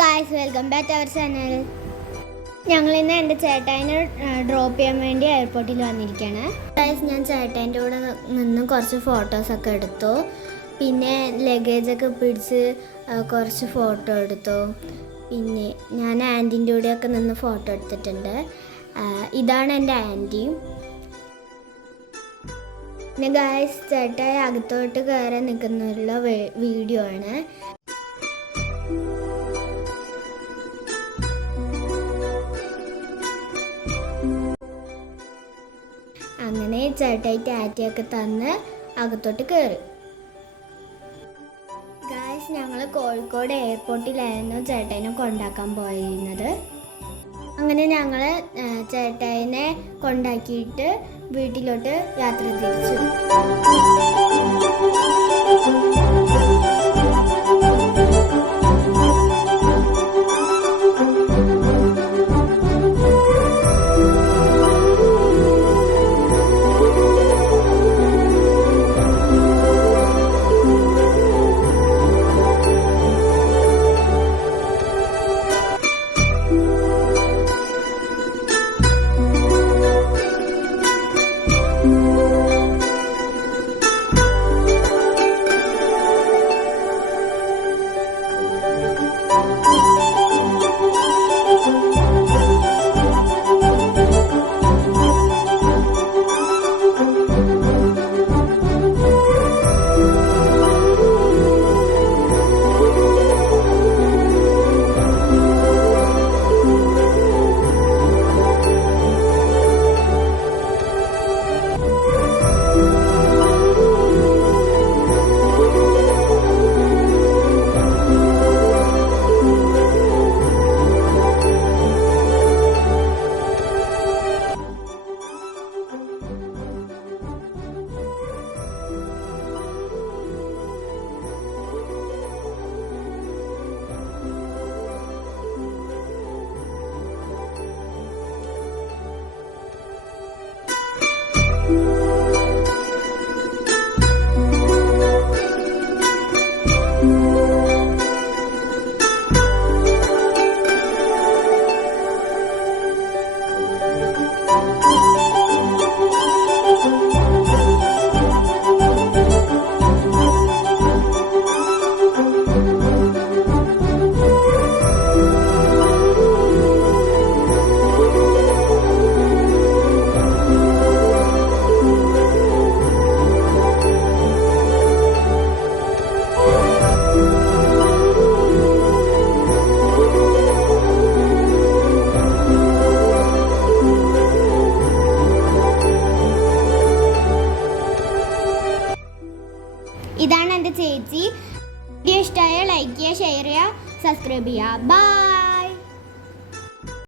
Guys, welcome back to our channel. ഞങ്ങളിന്ന് എൻ്റെ ചേട്ടായിനെ drop ചെയ്യാൻ വേണ്ടി എയർപോർട്ടിൽ വന്നിരിക്കുകയാണ്. ഗായ്സ്, ഞാൻ ചേട്ടായിൻ്റെ കൂടെ നിന്ന് കുറച്ച് ഫോട്ടോസൊക്കെ എടുത്തു. പിന്നെ ലഗേജൊക്കെ പിടിച്ച് കുറച്ച് ഫോട്ടോ എടുത്തു. പിന്നെ ഞാൻ ആൻറ്റീൻ്റെ കൂടെയൊക്കെ നിന്ന് ഫോട്ടോ എടുത്തിട്ടുണ്ട്. ഇതാണ് എൻ്റെ ആൻറ്റി. പിന്നെ ഗായ്സ്, ചേട്ടായി അകത്തോട്ട് കയറാൻ നിൽക്കുന്നുള്ള വീഡിയോ ആണ്. അങ്ങനെ ചേട്ടായി ടാറ്റയൊക്കെ തന്ന് അകത്തോട്ട് കയറി. ഗായ്സ്, ഞങ്ങൾ കോഴിക്കോട് എയർപോർട്ടിലായിരുന്നു ചേട്ടായിനെ കൊണ്ടാക്കാൻ പോയിരുന്നത്. അങ്ങനെ ഞങ്ങൾ ചേട്ടായിനെ കൊണ്ടാക്കിയിട്ട് വീട്ടിലോട്ട് യാത്ര തിരിച്ചു. ഇതാണ് എൻ്റെ ചേച്ചി. വീഡിയോ ഇഷ്ടമായ ലൈക്ക് ചെയ്യുക, ഷെയർ ചെയ്യുക, സബ്സ്ക്രൈബ് ചെയ്യുക. ബൈ.